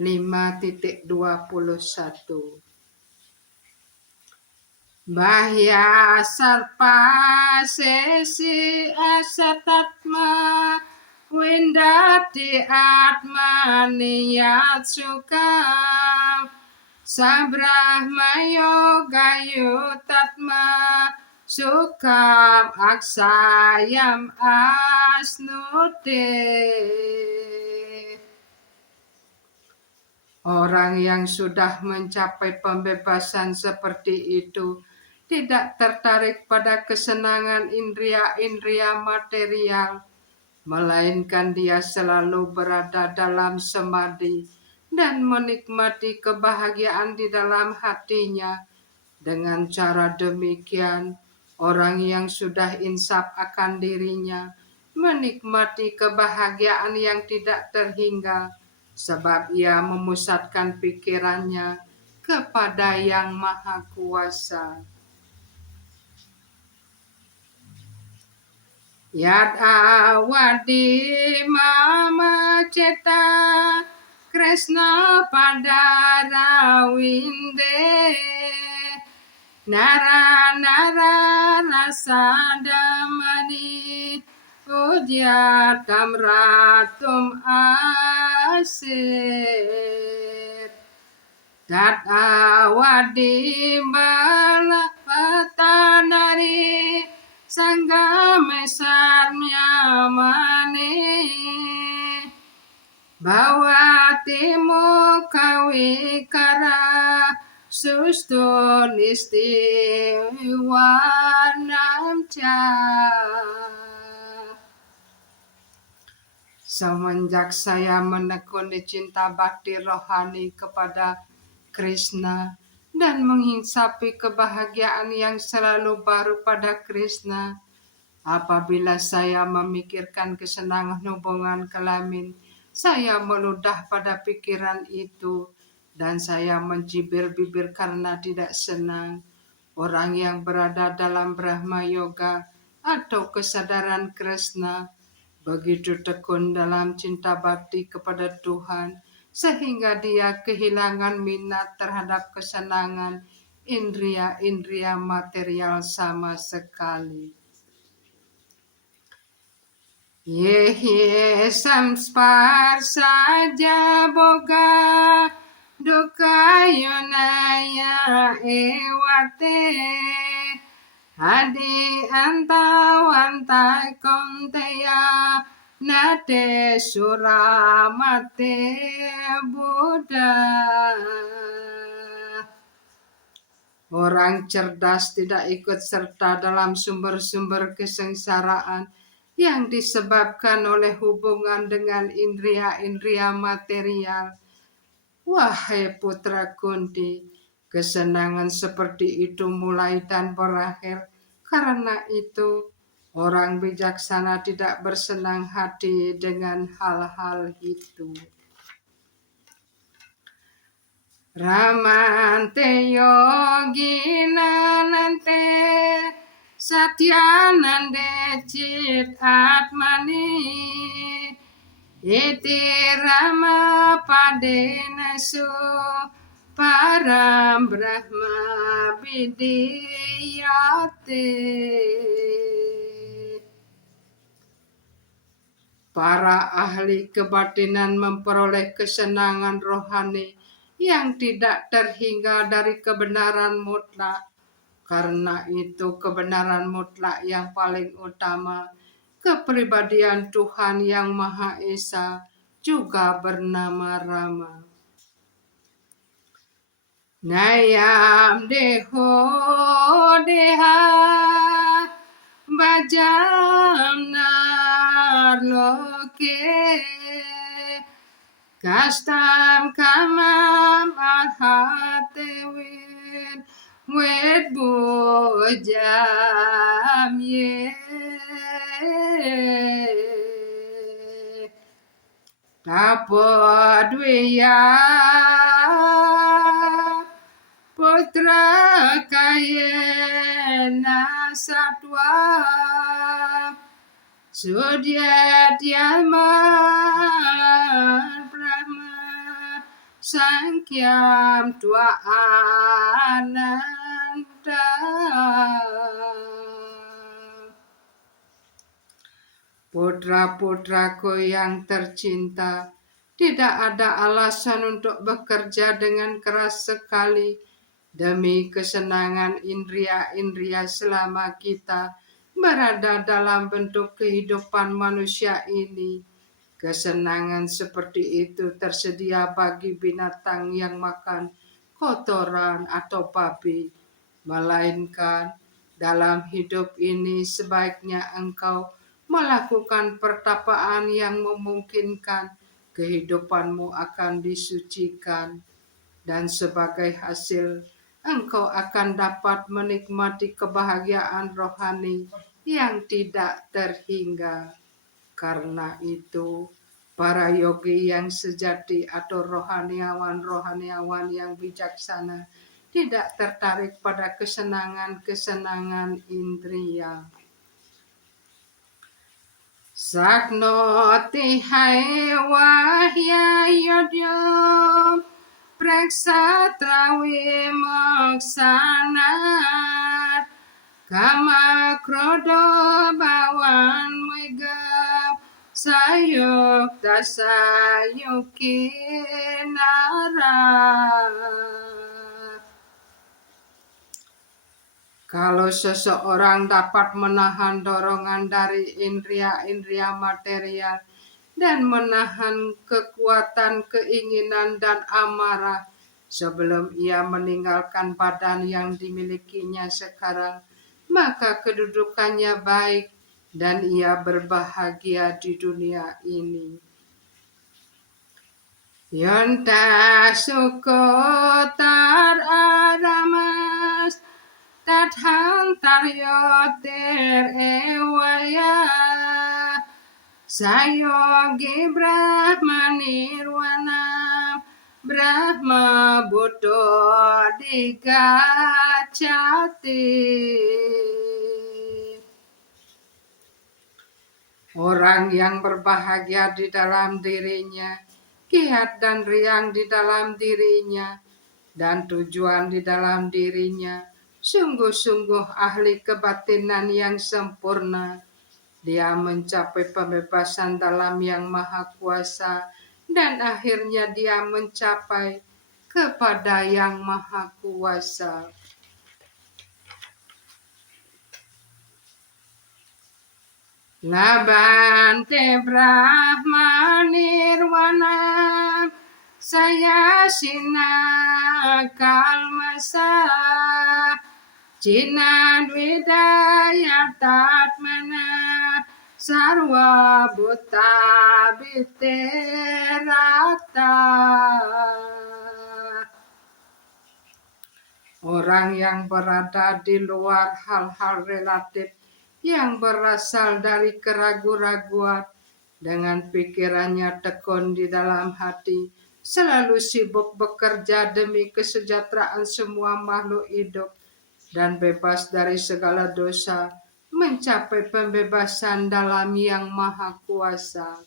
5.21. Bahya sarpa sesi asatatma windati atma niyat sukam sabrahma yoga yutatma sukam aksayam asnute. Orang yang sudah mencapai pembebasan seperti itu tidak tertarik pada kesenangan indria-indria material, melainkan dia selalu berada dalam samadhi dan menikmati kebahagiaan di dalam hatinya. Dengan cara demikian, orang yang sudah insaf akan dirinya menikmati kebahagiaan yang tidak terhingga, sebab ia memusatkan pikirannya kepada Yang Maha Kuasa. Yad awadi mama ceta Krishna padarawinde nara nara rasadamani udyat kamratum asir dat awadi bala patanari sanggame sarmya mani bawatimu kawikara sustu nistiwanam ca. Semenjak saya menekuni cinta bakti rohani kepada Krishna dan menghisapi kebahagiaan yang selalu baru pada Krishna, apabila saya memikirkan kesenangan hubungan kelamin, saya meludah pada pikiran itu dan saya mencibir-bibir karena tidak senang. Orang yang berada dalam Brahma Yoga atau kesadaran Krishna begitu tekun dalam cinta bakti kepada Tuhan sehingga dia kehilangan minat terhadap kesenangan indria-indria material sama sekali. Yehi samspar saja boga duka yunaya ewate hadi antawanta konteya nate suramate Buddha. Orang cerdas tidak ikut serta dalam sumber-sumber kesengsaraan yang disebabkan oleh hubungan dengan indria-indria material. Wahai putra Kunti, kesenangan seperti itu mulai dan berakhir. Karena itu, orang bijaksana tidak bersenang hati dengan hal-hal itu. Ramante yogina nante satyanande cit atmani iti rama padenasu param brahma vidiyate. Para ahli kebatinan memperoleh kesenangan rohani yang tidak terhingga dari kebenaran mutlak. Karena itu kebenaran mutlak yang paling utama, kepribadian Tuhan yang Maha Esa, juga bernama Rama. Nayam deho deha bajam narloke kastam kamam arhatewin wed bojam ye tapodwiya putra kayena satwa Sudya Dyaman Brahma Sangkyam Tua Ananda. Putra-putraku yang tercinta, tidak ada alasan untuk bekerja dengan keras sekali demi kesenangan indria-indria selama kita berada dalam bentuk kehidupan manusia ini. Kesenangan seperti itu tersedia bagi binatang yang makan kotoran atau babi, melainkan dalam hidup ini sebaiknya engkau melakukan pertapaan yang memungkinkan kehidupanmu akan disucikan, dan sebagai hasil engkau akan dapat menikmati kebahagiaan rohani yang tidak terhingga. Karena itu, para yogi yang sejati atau rohaniawan yang bijaksana tidak tertarik pada kesenangan-kesenangan indria. Saknoti hai wahya yodyo preksa trawi moksanat kama krodo bawan megam sayuk tasayuki nara. Kalau seseorang dapat menahan dorongan dari indria-indria material dan menahan kekuatan keinginan dan amarah sebelum ia meninggalkan badan yang dimilikinya sekarang, maka kedudukannya baik dan ia berbahagia di dunia ini. Yonta sukotar adamas Tadhantaryoter ewaya sayogi Brahma nirwana Brahma buddha digacati. Orang yang berbahagia di dalam dirinya, kiat dan riang di dalam dirinya, dan tujuan di dalam dirinya, sungguh-sungguh ahli kebatinan yang sempurna. Dia mencapai pembebasan dalam Yang Maha Kuasa dan akhirnya dia mencapai kepada Yang Maha Kuasa. Labante Brahma Nirwana saya sina kalmasa Cina Dwidaya Tatmana Sarwa Buddha Biterata. Orang yang berada di luar hal-hal relatif yang berasal dari keraguan-raguan dengan pikirannya tekun di dalam hati, selalu sibuk bekerja demi kesejahteraan semua makhluk hidup dan bebas dari segala dosa, mencapai pembebasan dalam Yang Maha Kuasa.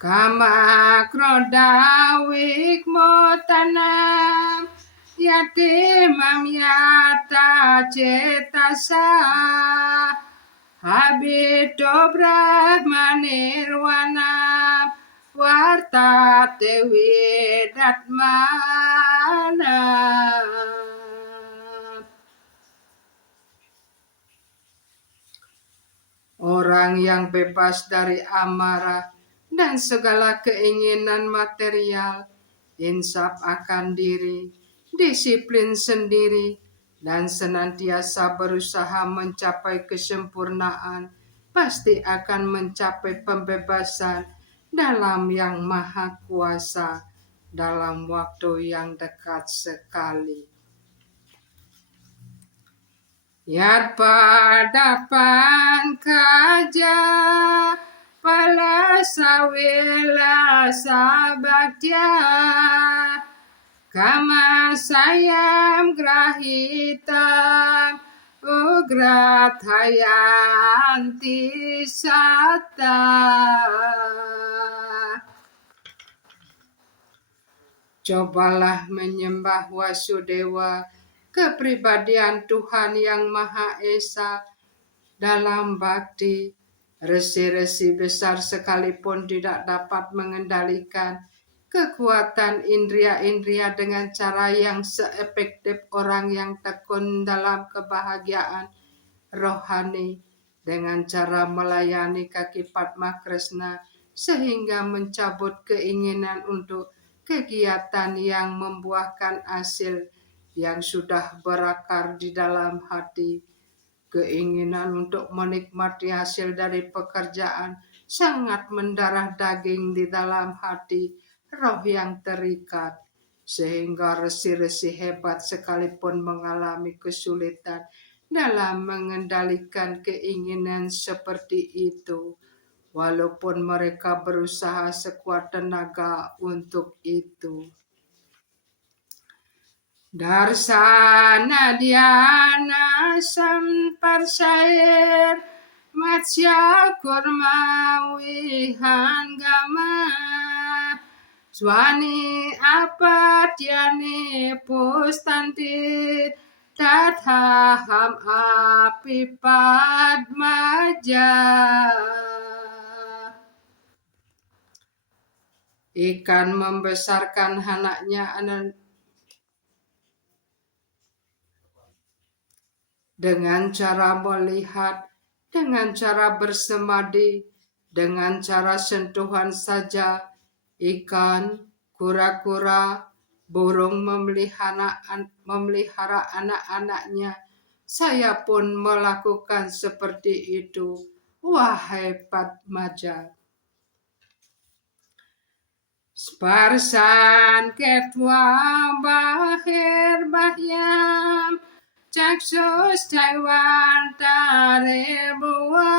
Kama kroda wikmotana yatimam yata cetasa habito brahma nirwana warta tewi datmana. Orang yang bebas dari amarah dan segala keinginan material, insaf akan diri, disiplin sendiri, dan senantiasa berusaha mencapai kesempurnaan, pasti akan mencapai pembebasan dalam Yang Maha Kuasa dalam waktu yang dekat sekali. Yat padapan kaja pala sawila sabakya kama sayam grahita Ugratayanti Sata. Cobalah menyembah Wasudewa, kepribadian Tuhan yang Maha Esa, dalam bakti. Resi-resi besar sekalipun tidak dapat mengendalikan kekuatan indria-indria dengan cara yang seefektif orang yang tekun dalam kebahagiaan rohani, dengan cara melayani kaki Padma Kresna sehingga mencabut keinginan untuk kegiatan yang membuahkan hasil yang sudah berakar di dalam hati. Keinginan untuk menikmati hasil dari pekerjaan sangat mendarah daging di dalam hati roh yang terikat, sehingga resi-resi hebat sekalipun mengalami kesulitan dalam mengendalikan keinginan seperti itu, walaupun mereka berusaha sekuat tenaga untuk itu. Darsana Dhyana Samparsair Matsya Kurma Wihangama Swani Apatyani Pustanti Tathaham Api Padmaja. Ikan membesarkan anaknya dengan cara melihat, dengan cara bersemadi, dengan cara sentuhan saja. Ikan, kura-kura, burung memelihara anak-anaknya. Saya pun melakukan seperti itu, wahai Padmaja. Sparsan ketwa bahir bahyam Caksus Taiwan Tarebuwa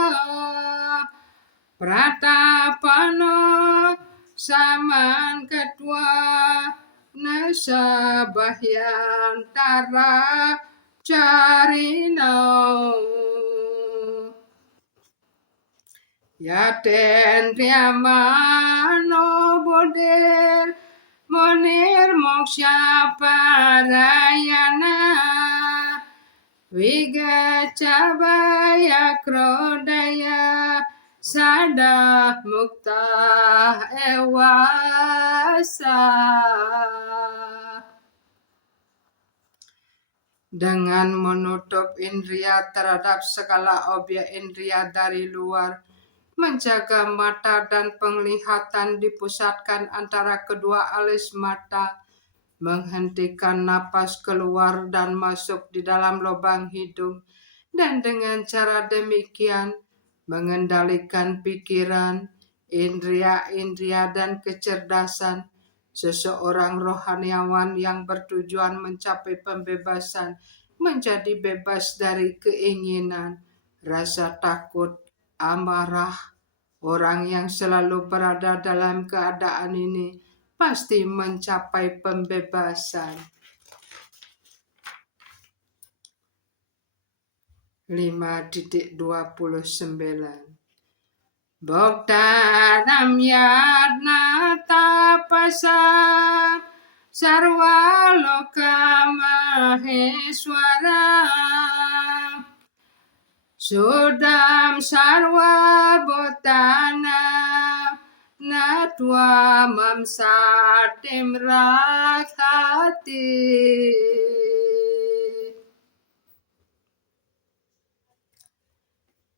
Pratapano Saman Ketua Nasa Bahyantara Carino Yaten Triamano Bodir Monir Moksha Parayana Viga Cabaya Krodaya Sada Mukta Ewasa. Dengan menutup indria terhadap segala objek indria dari luar, menjaga mata dan penglihatan dipusatkan antara kedua alis mata, menghentikan napas keluar dan masuk di dalam lubang hidung, dan dengan cara demikian mengendalikan pikiran, indria-indria dan kecerdasan. Seseorang rohaniawan yang bertujuan mencapai pembebasan menjadi bebas dari keinginan, rasa takut, amarah. Orang yang selalu berada dalam keadaan ini pasti mencapai pembebasan. 5.29 Bhaktanam yadna tapasa sarva loka maheswara sudam sarva bhutana natwa mamsatim rakhati.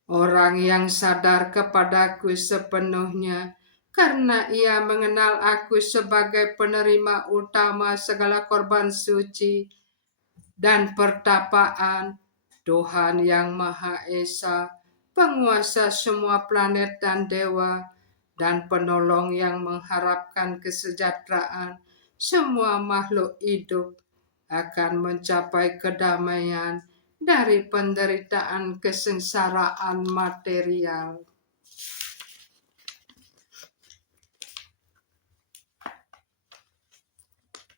Orang yang sadar kepadaku sepenuhnya, karena ia mengenal aku sebagai penerima utama segala korban suci dan pertapaan, Tuhan yang Maha Esa, penguasa semua planet dan dewa, dan penolong yang mengharapkan kesejahteraan semua makhluk hidup, akan mencapai kedamaian dari penderitaan kesengsaraan material.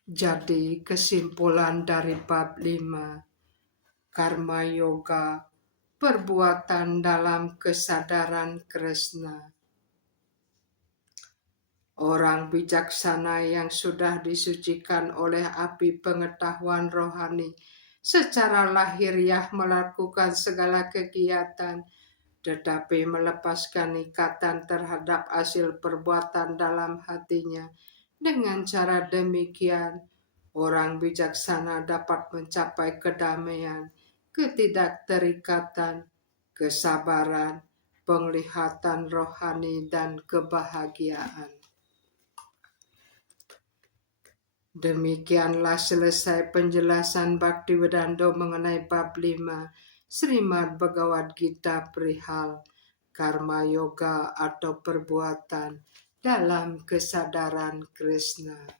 Jadi kesimpulan dari bab 5, Karma yoga, perbuatan dalam kesadaran Krishna. Orang bijaksana yang sudah disucikan oleh api pengetahuan rohani secara lahiriah melakukan segala kegiatan, tetapi melepaskan ikatan terhadap hasil perbuatan dalam hatinya. Dengan cara demikian, orang bijaksana dapat mencapai kedamaian, ketidakterikatan, kesabaran, penglihatan rohani, dan kebahagiaan. Demikianlah selesai penjelasan Bhaktivedanta mengenai bab 5 Srimad Bhagavad Gita perihal karma yoga atau perbuatan dalam kesadaran Krishna.